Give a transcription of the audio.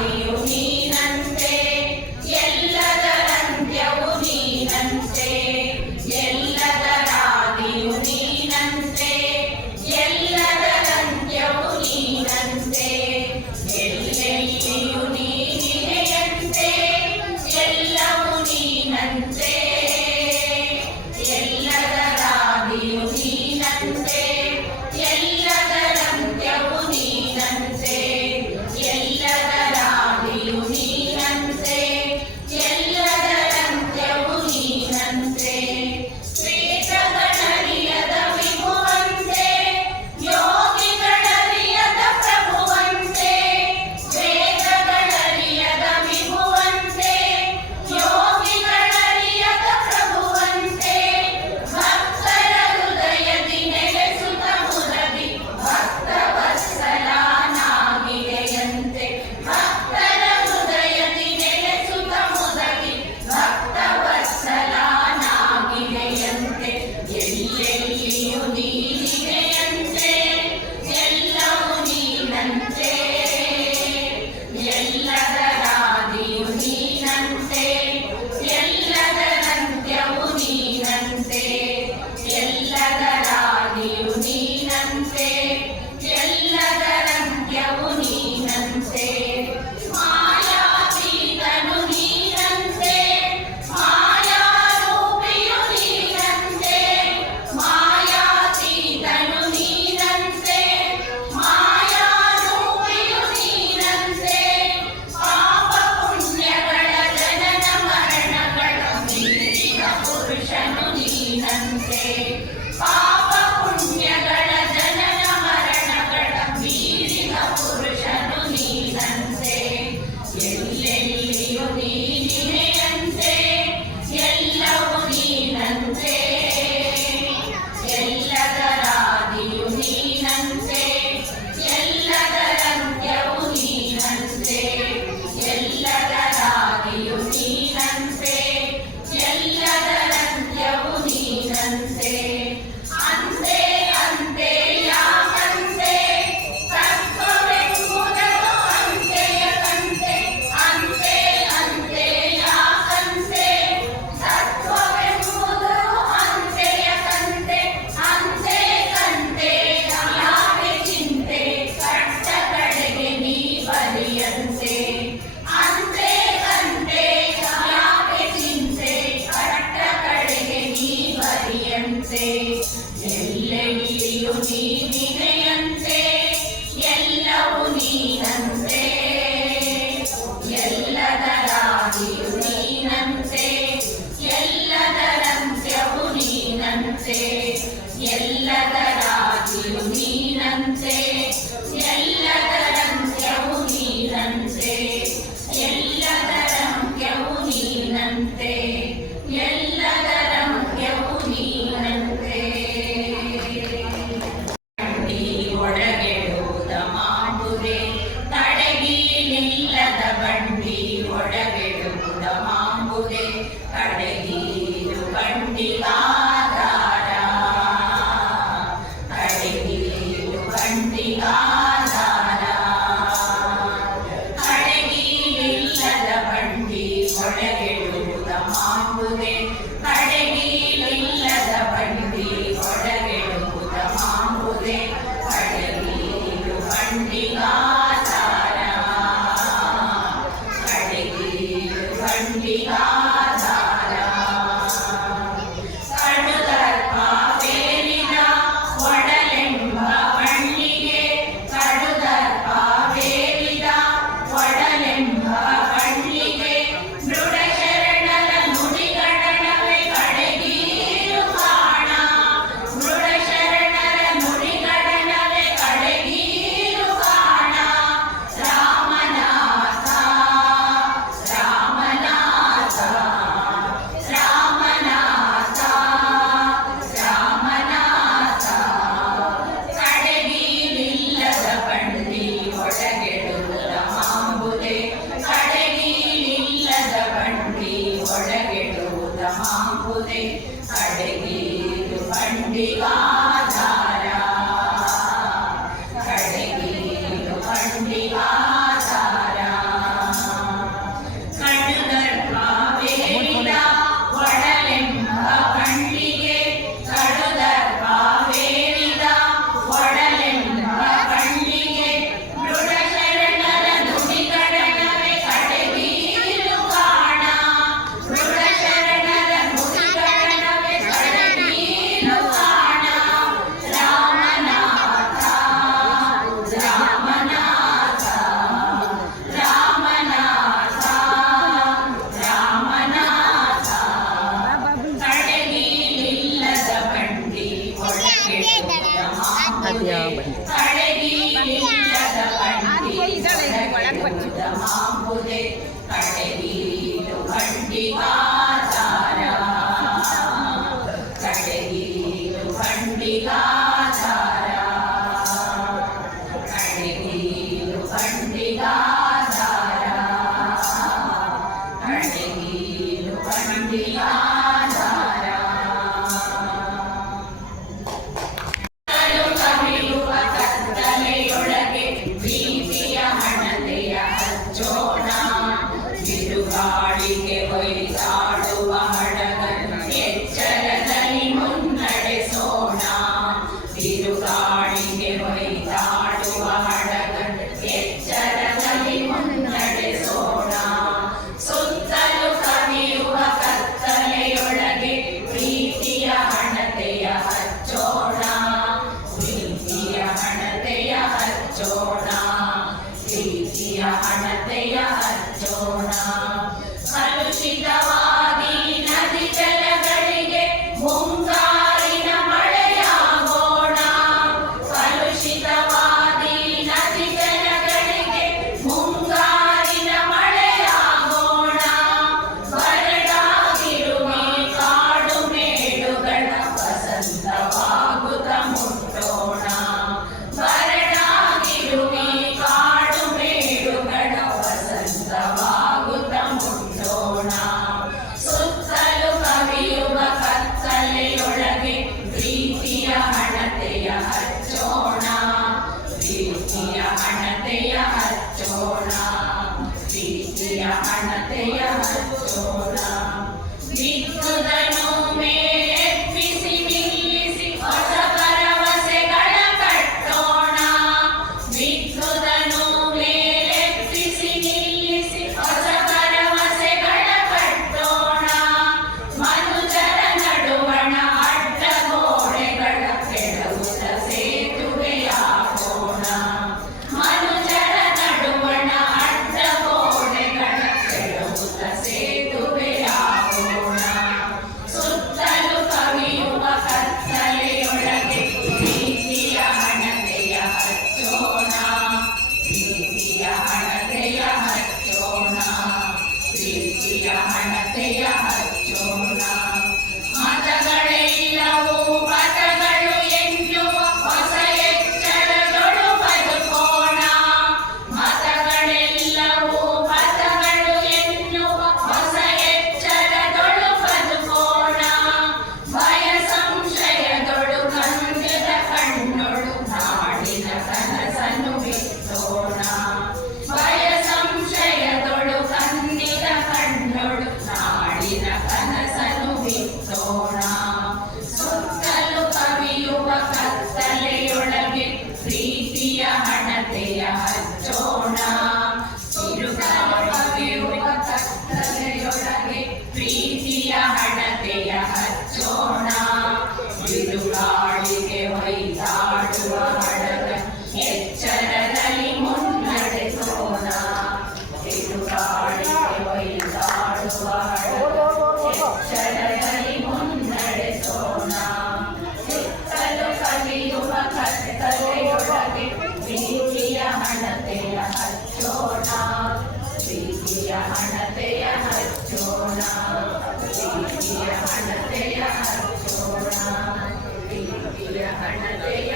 ಆದಿಯು ನೀನಂತೆ ಎಲ್ಲದರ ಅಂತ್ಯವು ನೀನಂತೆ ಎಲ್ಲದರ ಆದಿಯು ನೀನಂತೆ ಎಲ್ಲದರ ಅಂತ್ಯವು ನೀನಂತೆ ಎಲ್ಲೆಲ್ಲಿಯೂ ನೀನಿದೆಯಂತೆ ಎಲ್ಲವೂ ನೀನಂತೆ Shamuni Nante. Ah. Eita! Lord. Hey, yeah. हणते हणते